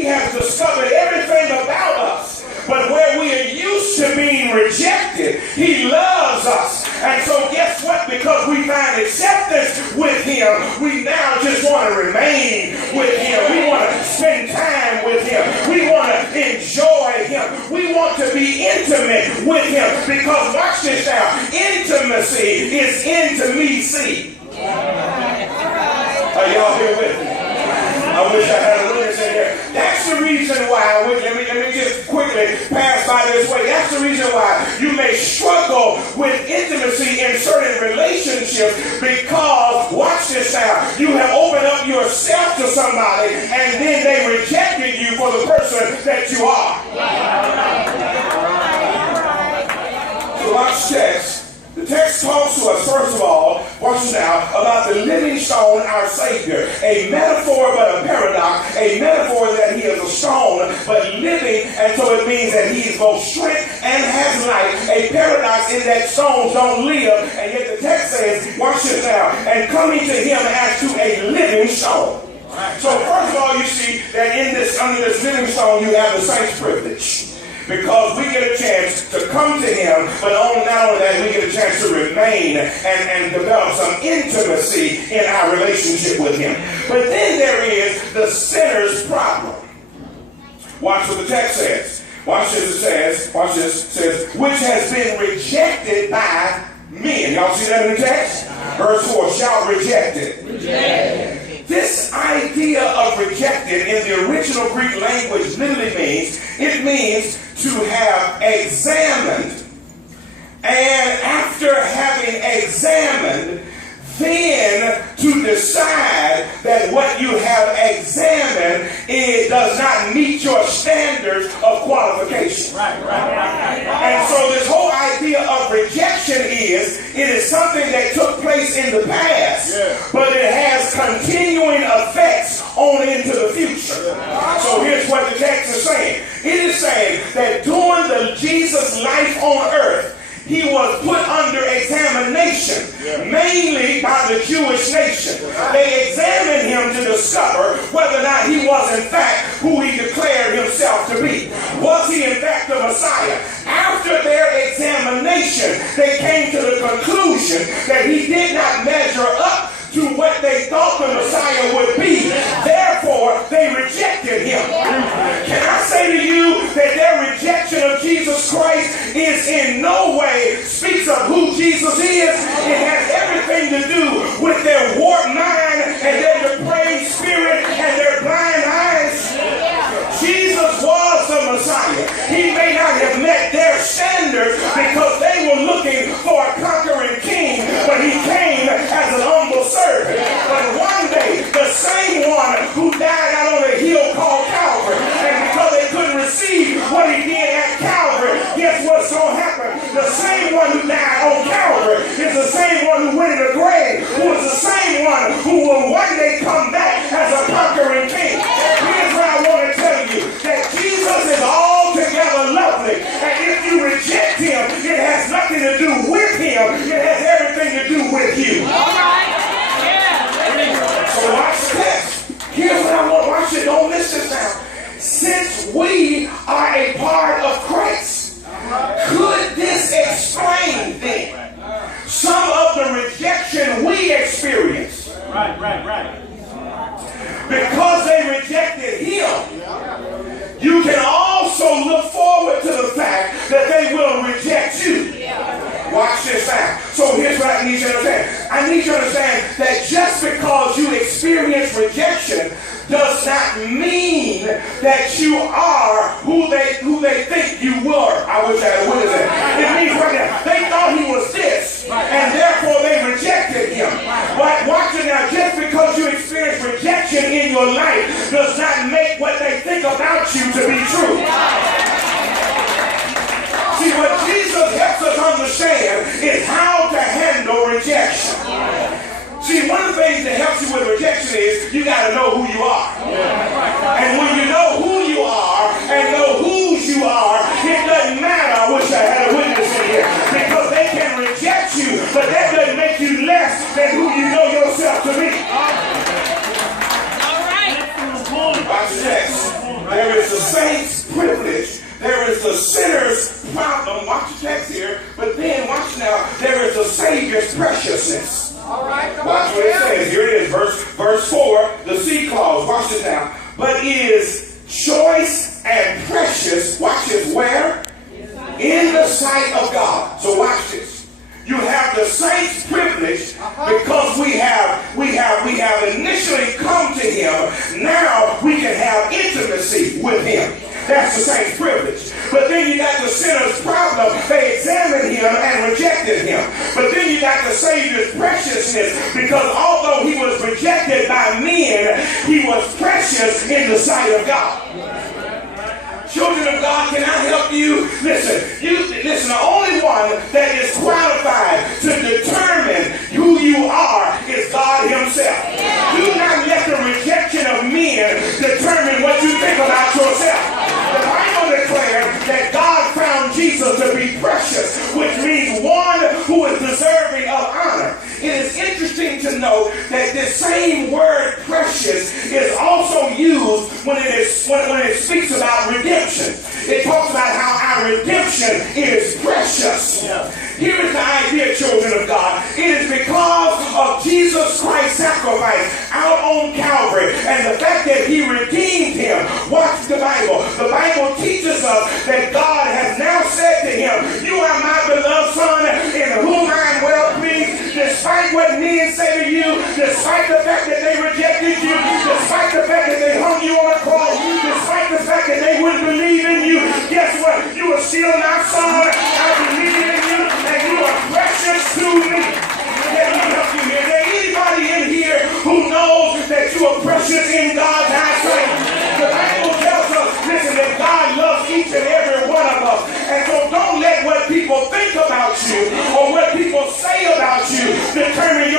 he has discovered everything about us. But where we are used to being rejected, he loves us. And so guess what? Because we find acceptance with him, we now just want to remain with him. We want to spend time with him. We want to enjoy him. We want to be intimate with him. Because watch this now. Intimacy is intimacy. Are y'all here with me? I wish I had a witness in here. That's the reason why, let me just quickly pass by this way. That's the reason why you may struggle with intimacy in certain relationships, because, watch this now, you have opened up yourself to somebody and then they rejected you for the person that you are. So watch this. The text talks to us, first of all, watch now, about the living stone, our Savior. A metaphor, but a paradox. A metaphor that he is a stone, but living, and so it means that he is both strength and has life. A paradox in that stones don't live, and yet the text says, watch this now, and coming to him as to a living stone. So first of all, you see that under this living stone, you have the saint's privilege. Because we get a chance to come to him, but not only that, we get a chance to remain and develop some intimacy in our relationship with him. But then there is the sinner's problem. Watch what the text says. Watch this, it says, which has been rejected by men. Y'all see that in the text? Verse 4, shall reject it. Reject. This idea of rejected in the original Greek language literally means to have examined, and after having examined, then to decide that what you have examined, it does not meet your standards of qualification. Right. And so this whole idea of rejection it is something that took place in the past, but it has continuing effects on into the future. So here's what the text is saying. It is saying that during the Jesus life on earth, he was put under examination, mainly by the Jewish nation. They examined him to discover whether or not he was in fact who he declared himself to be. Was he in fact the Messiah? After their examination, they came to the conclusion that he did not measure up to what they thought the Messiah would be. Therefore, they rejected him. Can I say to you that their rejection of Jesus Christ is in no way speaks of who Jesus is? It has everything to do with their warped mind and their depraved spirit and their blind eyes. Jesus was the Messiah. He may not have met their standards because they were looking for a conquering king, but he came as an humble servant. But one day, the same one who died out on a hill called Calvary, and because they couldn't receive what he did at Calvary, guess what's going to happen? The same one who died on Calvary is the same one who went in the grave, who is the same one who will one day come back as a conquering king. Here's what I want to tell you, that Jesus is altogether lovely, and if you reject him, it has nothing to do with him, it has everything to do with you. So watch this. Here's what I want. Watch it. Don't miss this now. Since we are a part of Christ, could this explain then some of the rejection we experience? Right. Because they rejected him, you can also look forward to the fact that they will reject you. Watch this out. So here's what I need you to understand. I need you to understand that just because you experience rejection does not mean that you are who they think you were. I wish I had a witness that. It means right now, they thought he was this, and therefore they rejected him. But watch it now, just because you experience rejection in your life does not make what they think about you to be true. See, what Jesus helps us understand is how to handle rejection. See, one of the things that helps you with rejection is you got to know who you are. And when you know who you are and know whose you are, it doesn't matter. I wish I had a witness in here. Because they can reject you, but that doesn't make you less than who you know yourself to be. All right. Watch this. but is choice and precious, watch this, where? In the sight of God. So watch this. You have the saints' privilege because we have initially come to him. Now we can have intimacy with him. That's the saints' privilege. But then you got the sinner's problem. They examined him and rejected him. But then you got the Savior's preciousness, because although he was rejected by men, he was precious in the sight of God. Children of God, can I help you? Listen, the only one that is qualified to determine who you are is God himself. Do not let the rejection of men determine what you think about yourself. The Bible declares that God found Jesus to be precious, which means one who is deserving of honor. It is interesting to note that this same word precious is also used when it speaks about redemption. It talks about how our redemption is precious. Here is the idea, children of God. It is because of Jesus Christ's sacrifice out on Calvary and the fact that he redeemed him. Watch the Bible. The Bible teaches us that God has now said to him, you are my beloved son in whom I am well pleased. Despite what men say to you, despite the fact that they rejected you, despite the fact that they hung you on a cross, despite the fact that they wouldn't believe in you, guess what? You are still my son. I believe in you, and you are precious to me. Let me help you here. Is there anybody in here who knows that you are precious in God's eyesight? The Bible tells us, listen, that God loves each and every one of us. And so don't let what people think about you or what people say about you determine